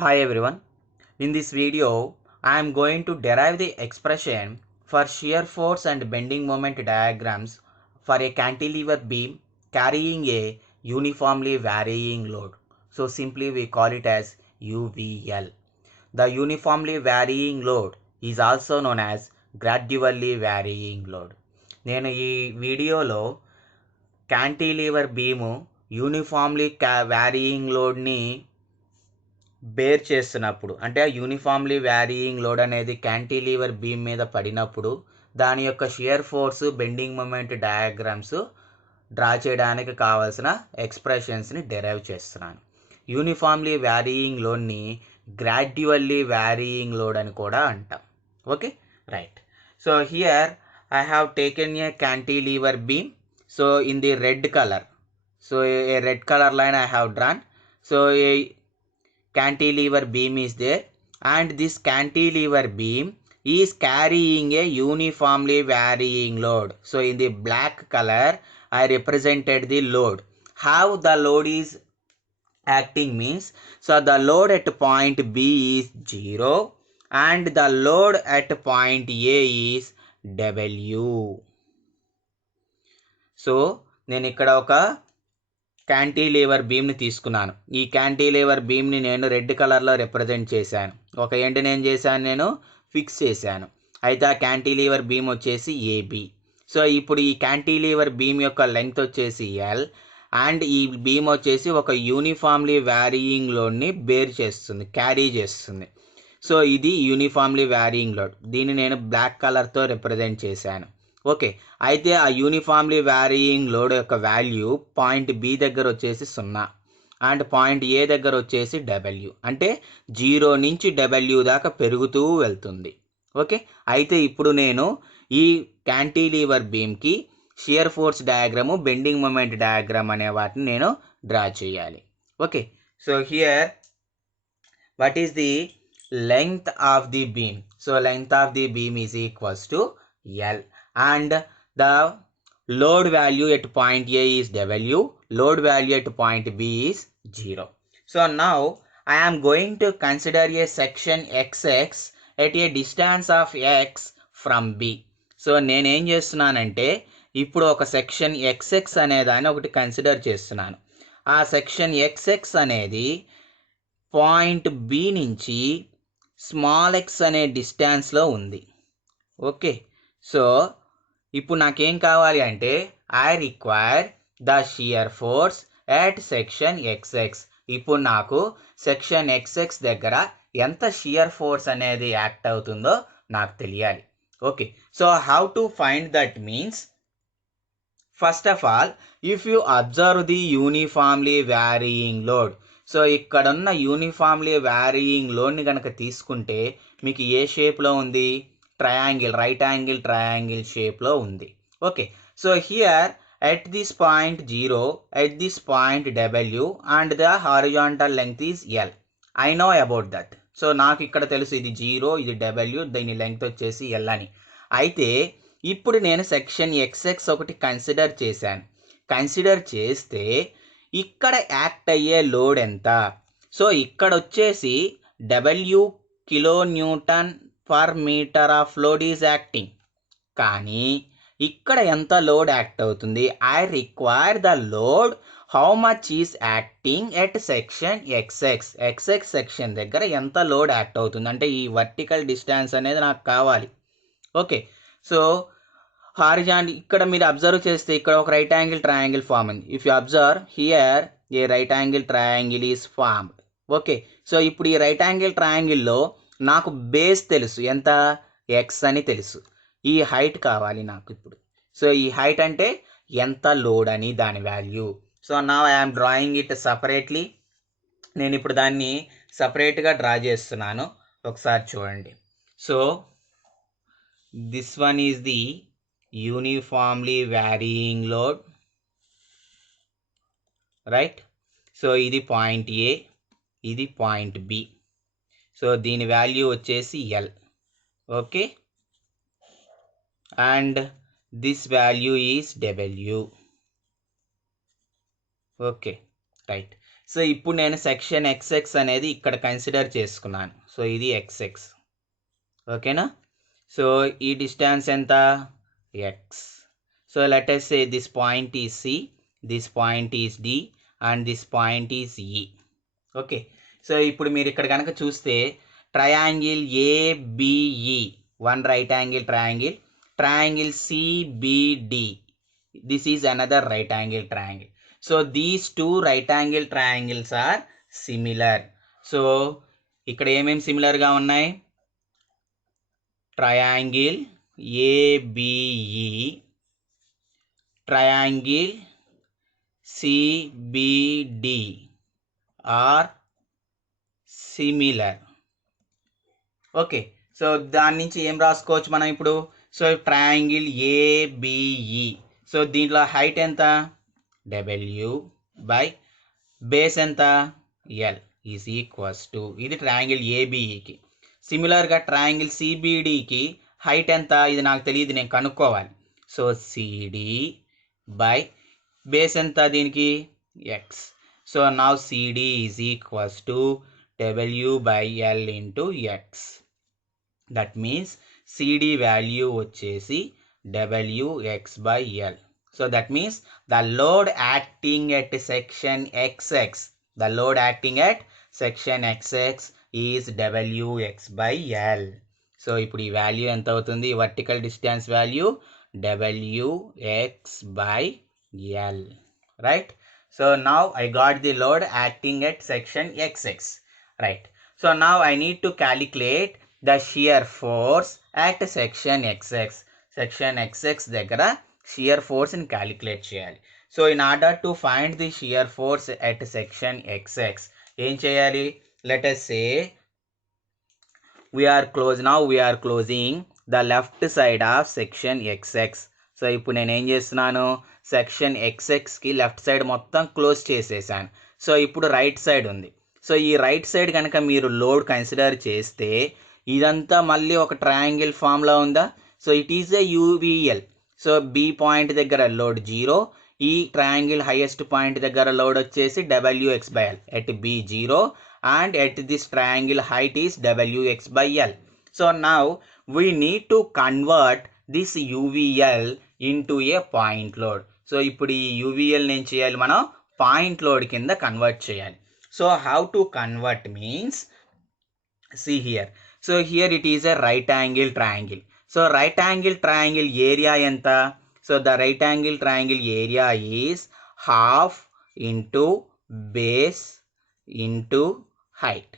Hi everyone. In this video, I am going to derive the expression for shear force and bending moment diagrams for a cantilever beam carrying a uniformly varying load. So simply we call it as UVL. The uniformly varying load is also known as gradually varying load. నేను ఈ వీడియోలో cantilever beam uniformly varying లోడ్ని bear చేస్తున్నప్పుడు అంటే uniformly varying load అనేది cantilever beam మీద పడినప్పుడు దాని యొక్క shear force bending moment diagrams draw చేయడానికి కావాల్సిన ఎక్స్ప్రెషన్స్ని డెరైవ్ చేస్తున్నాను. యూనిఫామ్లీ వ్యారీయింగ్ లోడ్ని గ్రాడ్యువల్లీ వ్యారీయింగ్ లోడ్ అని కూడా అంటాం. Okay, right. So here I have taken a cantilever beam. So in the red color, so a red color line I have drawn. So a cantilever beam is there, and this cantilever beam is carrying a uniformly varying load. So in the black color I represented the load. How the load is acting means, so the load at point B is 0 and the load at point A is W. So నేను ఇక్కడ ఒక క్యాంటిలీవర్ బీమ్ని తీసుకున్నాను. ఈ క్యాంటిలీవర్ బీమ్ని నేను రెడ్ కలర్లో రిప్రజెంట్ చేశాను. ఒక ఎండ్ని ఏం చేశాను, నేను ఫిక్స్ చేశాను. అయితే ఆ క్యాంటిలీవర్ బీమ్ వచ్చేసి AB. సో ఇప్పుడు ఈ క్యాంటిలీవర్ బీమ్ యొక్క లెంగ్త్ వచ్చేసి L అండ్ ఈ బీమ్ వచ్చేసి ఒక యూనిఫామ్లీ వ్యారీయింగ్ లోడ్ని బేర్ చేస్తుంది, క్యారీ చేస్తుంది. సో ఇది యూనిఫామ్లీ వ్యారీయింగ్ లోడ్. దీన్ని నేను బ్లాక్ కలర్తో రిప్రజెంట్ చేశాను. ఓకే, అయితే ఆ యూనిఫామ్లీ వ్యారీయింగ్ లోడ్ యొక్క వాల్యూ పాయింట్ B దగ్గర వచ్చేసి 0 అండ్ పాయింట్ A దగ్గర వచ్చేసి W. అంటే 0 నుంచి W దాకా పెరుగుతూ వెళ్తుంది. ఓకే, అయితే ఇప్పుడు నేను ఈ క్యాంటిలీవర్ బీమ్కి shear force diagram, bending moment diagram అనే వాటిని నేను డ్రా చేయాలి. Okay, so here what is the length of the beam? So length of the beam is equals to L and the load value at point A is W, load value at point B is 0. So now I am going to consider a section XX at a distance of X from B. So నేనేం చేస్తున్నానంటే ఇప్పుడు ఒక section XX అనే దాన్ని ఒకటి కన్సిడర్ చేస్తున్నాను. ఆ section XX అనేది పాయింట్ B నుంచి స్మాల్ x అనే డిస్టెన్స్లో ఉంది. ఓకే, సో ఇప్పుడు నాకేం కావాలి అంటే I require the shear force at section XX. ఇప్పుడు నాకు సెక్షన్ XX దగ్గర ఎంత షియర్ ఫోర్స్ అనేది యాక్ట్ అవుతుందో నాకు తెలియాలి. Okay, so how to find that means, first of all if you observe the uniformly varying load. So ఇక్కడున్న యూనిఫామ్లీ వ్యారీయింగ్ లోడ్ని కనుక తీసుకుంటే మీకు ఏ షేప్లో ఉంది, ట్రయాంగిల్, రైట్ యాంగిల్ ట్రయాంగిల్ షేప్లో ఉంది. Okay, so here at this point 0, at this point W and the horizontal length is L. I know about that. So నాకు ఇక్కడ తెలుసు ఇది 0, ఇది W, దీని లెంగ్త్ వచ్చేసి L అని. అయితే ఇప్పుడు నేను సెక్షన్ XX ఒకటి కన్సిడర్ చేశాను. కన్సిడర్ చేస్తే ఇక్కడ యాక్ట్ అయ్యే లోడ్ ఎంత? సో ఇక్కడ వచ్చేసి W kilonewton per metre of load is acting. కానీ ఇక్కడ ఎంత లోడ్ యాక్ట్ అవుతుంది? I require the load how much is acting at section XX. XX section దగ్గర ఎంత లోడ్ యాక్ట్ అవుతుంది అంటే ఈ వర్టికల్ డిస్టెన్స్ అనేది నాకు కావాలి. ఓకే, సో హారిజాంటల్ ఇక్కడ మీరు అబ్జర్వ్ చేస్తే ఇక్కడ ఒక రైట్ యాంగిల్ ట్రయాంగిల్ ఫామ్ ఉంది. If you observe here A right angle triangle is formed. Okay, so ఇప్పుడు ఈ రైట్ యాంగిల్ ట్రయాంగిల్లో నాకు బేస్ తెలుసు, ఎంత X అని తెలుసు. ఈ హైట్ కావాలి నాకు ఇప్పుడు. సో ఈ హైట్ అంటే ఎంత లోడ్ అని దాని value. So now I'm drawing it separately. నేను ఇప్పుడు దాన్ని సపరేట్గా డ్రా చేస్తున్నాను, ఒకసారి చూడండి. So this one is the uniformly varying load, right? So ఇది పాయింట్ A, ఇది పాయింట్ B. సో దీని వాల్యూ వచ్చేసి L. Okay, and this value is W. Okay, right. So ఇప్పుడు నేను సెక్షన్ ఎక్స్ఎక్స్ అనేది ఇక్కడ కన్సిడర్ చేసుకున్నాను. సో ఇది ఎక్స్ఎక్స్, ఓకేనా. సో ఈ డిస్టెన్స్ ఎంత, X. So let us say this point is C, this point is D and this point is E. Okay. So ఇప్పుడు మీరు ఇక్కడ కనుక చూస్తే triangle ABE, one right angle triangle, triangle CBD, this is another right angle triangle. So these two right angle triangles are similar. So ఇక్కడ ఏమేమి సిమిలర్గా ఉన్నాయి, triangle ABE, triangle CBD are similar. Okay. So దాని నుంచి ఏం రాసుకోవచ్చు మనం ఇప్పుడు, సో ట్రయాంగిల్ ఏబిఈ, సో దీంట్లో హైట్ ఎంత, డబ్ల్యూ బై బేస్ ఎంత, ఎల్ ఈజ్ ఈక్వల్స్ టు, ఇది ట్రయాంగిల్ ఏబిఈకి. సిమిలర్గా ట్రయాంగిల్ సిబిడికి హైట్ ఎంత, ఇది నాకు తెలియదు, నేను కనుక్కోవాలి. సో సిడి బై బేస్ ఎంత దీనికి, x. So now CD is equals to W by L into x. That means CD value వచ్చేసి W x by L. So that means the load acting at section x x, the load acting at section x x is W x by L. So ఇప్పుడు ఈ value ఎంత అవుతుంది, vertical distance value W x by L, right. So now I got the load acting at section XX, right. So now I need to calculate the shear force at section XX. Section XX దగ్గర shear force ని calculate చేయాలి. So in order to find the shear force at section XX, ఏం చేయాలి, let us say we are closing the left side of section XX. So ఇప్పుడు నేను ఏం చేస్తున్నాను, సెక్షన్ ఎక్స్ఎక్స్కి లెఫ్ట్ సైడ్ మొత్తం క్లోజ్ చేసేసాను. సో ఇప్పుడు రైట్ సైడ్ ఉంది. సో ఈ రైట్ సైడ్ కనుక మీరు లోడ్ కన్సిడర్ చేస్తే ఇదంతా మళ్ళీ ఒక ట్రయాంగిల్ ఫామ్లో ఉందా. So it is a UVL. So B point దగ్గర లోడ్ 0, ఈ ట్రయాంగిల్ హైయెస్ట్ పాయింట్ దగ్గర లోడ్ వచ్చేసి W x by L at B 0 and at this triangle height is wx by l. So now we need to convert this UVL into a point load. So ఇప్పుడు ఈ UVL ఏం చేయాలి, మనం point load కింద కన్వర్ట్ చేయాలి. So how to convert means, see here. So here it is a right angle triangle. So right angle triangle area ఎంత, so the right angle triangle area is half into base into height,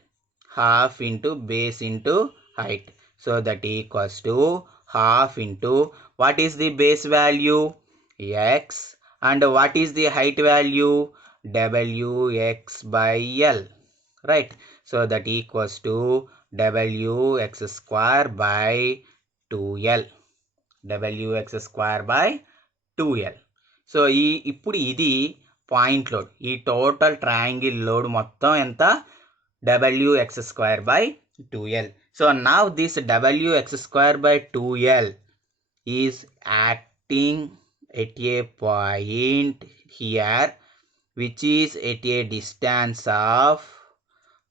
half into base into height. So that equals to half into, what is the base value, x, and what is the height value, wx by l, right. So that equals to wx square by 2l, wx square by 2l. So ఇప్పుడు ఇది point load, ఈ total triangle load మొత్తం ఎంత, wx square by 2l. So now this wx square by 2l is acting at a point here which is at a distance of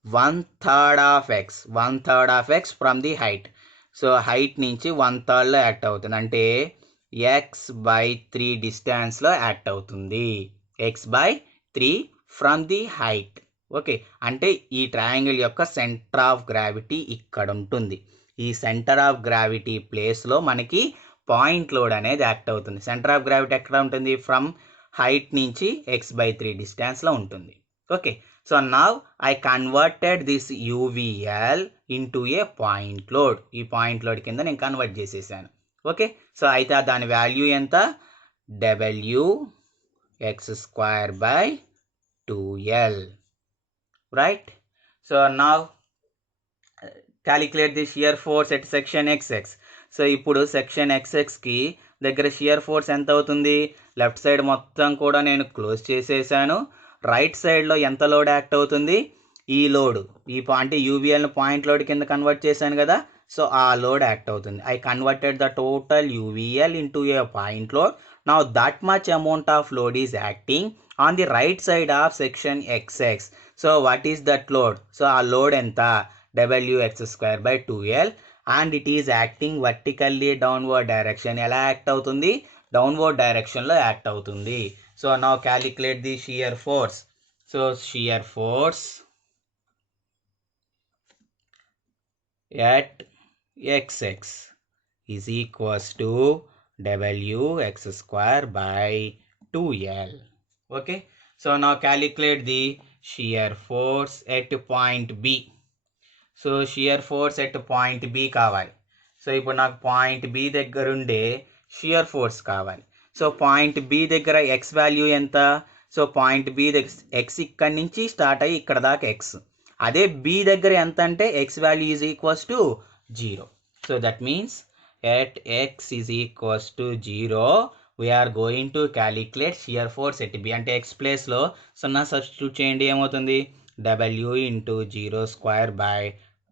1/3 of x, 1/3 of x from the height. So height నుంచి 1/3 లో యాక్ట్ అవుతుంది, అంటే x by 3 డిస్టెన్స్ లో యాక్ట్ అవుతుంది, x by 3 from the height. Okay, అంటే ఈ ట్రయాంగిల్ యొక్క centre of gravity ఇక్కడ ఉంటుంది. ఈ సెంటర్ ఆఫ్ గ్రావిటీ ప్లేస్లో మనకి పాయింట్ లోడ్ అనేది యాక్ట్ అవుతుంది. సెంటర్ ఆఫ్ గ్రావిటీ ఎక్కడ ఉంటుంది, ఫ్రమ్ హైట్ నుంచి x/3 డిస్టెన్స్లో ఉంటుంది. Okay, so now I converted this UVL into A point load. ఈ పాయింట్ లోడ్ కింద నేను కన్వర్ట్ చేసేసాను. ఓకే, సో అయితే దాని వాల్యూ ఎంత, wx square by 2l, right. So now calculate the shear force at section XX. So ఇప్పుడు సెక్షన్ ఎక్స్ఎక్స్కి దగ్గర షియర్ ఫోర్స్ ఎంత అవుతుంది, లెఫ్ట్ సైడ్ మొత్తం కూడా నేను క్లోజ్ చేసేసాను. రైట్ సైడ్లో ఎంత లోడ్ యాక్ట్ అవుతుంది, ఈ లోడ్, ఈ అంటే యూవీఎల్ని పాయింట్ లోడ్ కింద కన్వర్ట్ చేశాను కదా, సో ఆ లోడ్ యాక్ట్ అవుతుంది. I converted the total UVL into A point load. Now that much amount of load is acting on the right side of section XX. So what is that load? So our load enta Wx square by 2L, and it is acting vertically downward direction. Ela act avutundi? Downward direction lo act avutundi. So now calculate the shear force. So shear force at XX is equals to Wx square by 2L. Okay. So now calculate the shear force at point B. So shear force at point B కావాలి. సో ఇప్పుడు నాకు point B దగ్గర ఉండే shear force కావాలి. So point B దగ్గర X value ఎంత? So point B దగ్గర ఎక్స్ ఇక్కడి నుంచి స్టార్ట్ అయ్యి ఇక్కడ దాకా ఎక్స్. అదే బి దగ్గర ఎంత అంటే X value is equals to 0. So that means at X is equals to 0 we're going to calculate shear force at B. అంటే ఎక్స్ ప్లేస్లో 0 సబ్స్టిట్యూట్ చేయండి, ఏమవుతుంది? W into 0 square by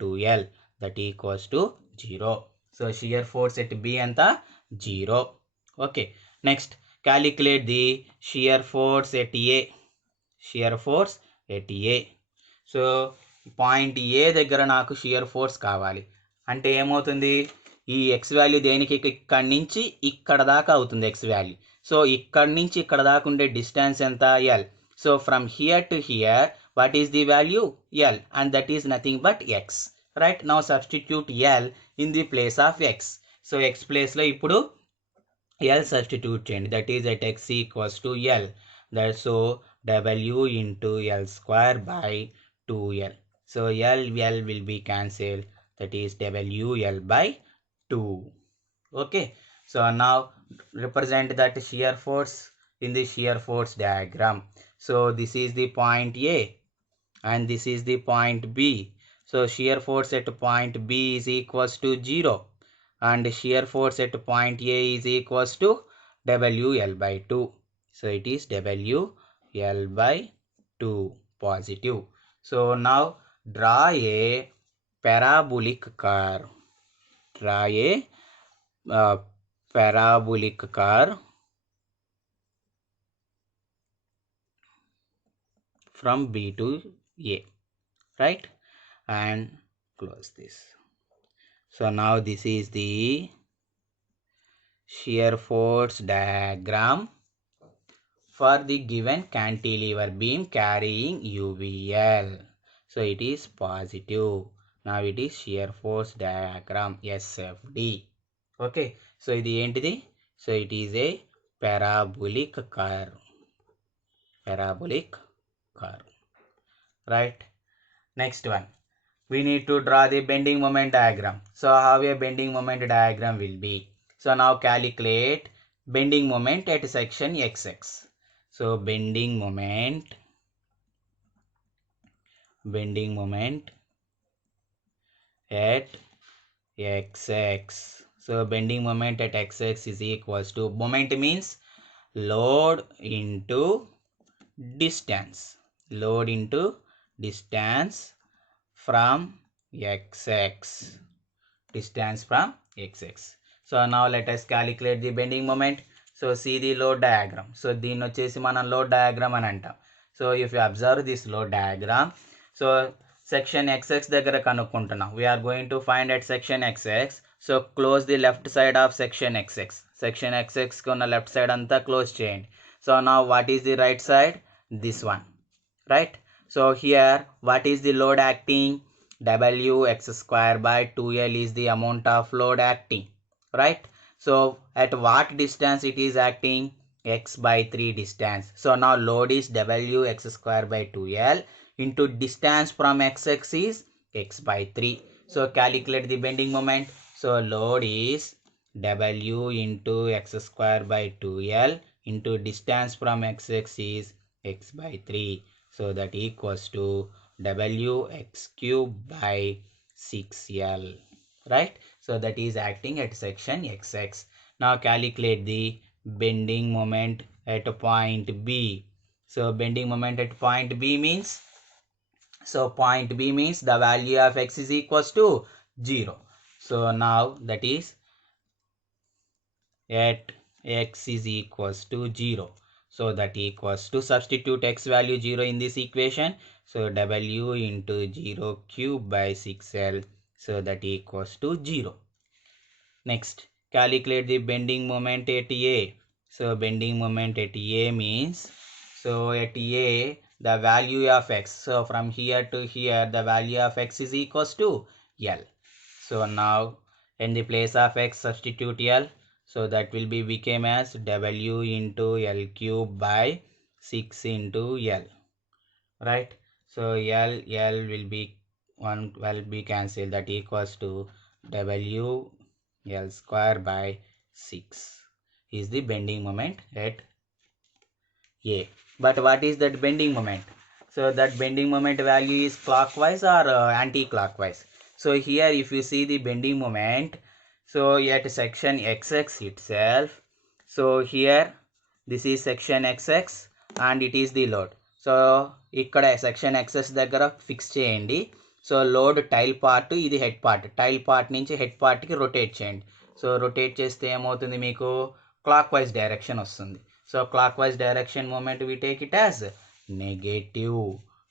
2L, that equals to 0. So shear force at B anta 0. Okay. Next, calculate the shear force at A. Shear force at A. So point A దగ్గర నాకు shear force కావాలి. అంటే ఏమవుతుంది? ఈ X value దేనికి ఇక్కడి నుంచి ఇక్కడ దాకా అవుతుంది ఎక్స్ వాల్యూ. సో ఇక్కడి నుంచి ఇక్కడ దాకా ఉండే డిస్టెన్స్ ఎంత? L. So from here to hear what is the value? L, and that is nothing but x. Right? Now substitute L in the place of x. So x place lo ippudu L substitute cheyandi. That is at x equals to L. That's so W into L square by 2L. So L will be cancelled. That is WL by 2. Okay. So now represent that shear force in the shear force diagram. So this is the point A. And this is the point B. So shear force at point B is equals to 0, and shear force at point A is equals to WL by 2. So it is WL by 2 positive. So now draw a parabolic curve. Draw a parabolic curve from B to A. Right? And close this. So now this is the shear force diagram for the given cantilever beam carrying UVL. So it is positive. Now it is shear force diagram SFD. Okay. So ఇది ఏంటిది? So it is a parabolic curve. Parabolic curve. Right? Next one. We need to draw the bending moment diagram. So how a bending moment diagram will be? So now calculate bending moment at section XX. So bending moment at XX. So bending moment at XX is equals to, moment means load into distance. Load into distance from XX. Distance from XX. So now let us calculate the bending moment. So see the load diagram. So దీన్ని వచ్చేసి మనం load diagram అని అంటాం. So if you observe this load diagram, so section XX దగ్గర కనుక్కుంటున్నాం. We are going to find at section XX. So close the left side of section XX. Section XX కు ఉన్న left side అంతా close చేయండి. So now what is the right side? This one. Right? So here what is the load acting? Wx square by 2L is the amount of load acting. Right? So at what distance it is acting? X by 3 distance. So now load is Wx square by 2L into distance from XX is x by 3. So calculate the bending moment. So load is W into x square by 2L into distance from XX is x by 3. So that equals to Wx cube by 6L. Right? So that is acting at section XX. Now calculate the bending moment at point B. So bending moment at point B means, so point B means the value of x is equals to 0. So now that is at x is equals to 0. So that equals to, substitute x value 0 in this equation. So w into 0 cube by 6L. So that equals to 0. Next, calculate the bending moment at A. So bending moment at A means, so at A, the value of x. So from here to here, the value of x is equals to L. So now in the place of x, substitute L. So that will be became as W into L cube by 6 into L. Right? So L will be cancelled. That equals to W L square by 6 is the bending moment at A. But what is that bending moment? So that bending moment value is clockwise or anti-clockwise. So here if you see the bending moment, so at section XX itself, so here this is section XX and it is the load. So ఇక్కడ section excess దగ్గర ఫిక్స్ చేయండి. So load tile part, ఇది head part. Tile part నుంచి హెడ్ పార్ట్కి రొటేట్ చేయండి. So rotate చేస్తే ఏమవుతుంది, మీకు క్లాక్ వైజ్ డైరెక్షన్ వస్తుంది. So clockwise direction moment we take it as negative.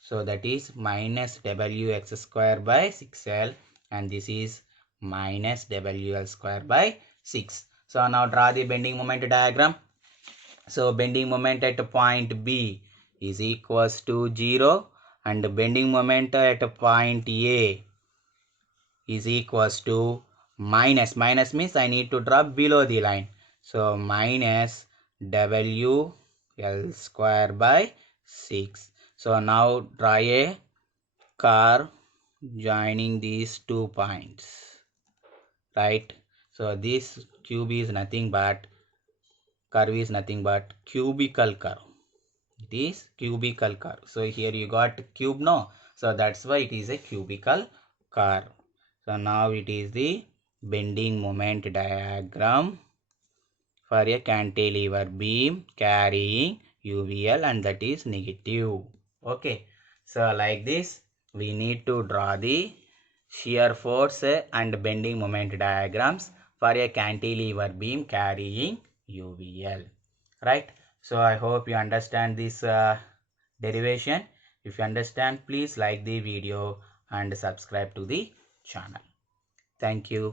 So that is minus wx square by 6l and this is minus wl square by 6. So now draw the bending moment diagram. So bending moment at point B is equals to 0 and bending moment at point A is equals to minus means I need to drop below the line. So minus W L square by 6. So now draw a curve joining these 2 points. Right? So this cube is nothing but, curve is nothing but cubical curve. It is cubical curve. So here you got cube, no? So that's why it is a cubical curve. So now it is the bending moment diagram for a cantilever beam carrying UVL and that is negative. Okay. So like this we need to draw the shear force and bending moment diagrams for a cantilever beam carrying UVL. Right? So I hope you understand this derivation. If you understand, please like the video and subscribe to the channel. Thank you.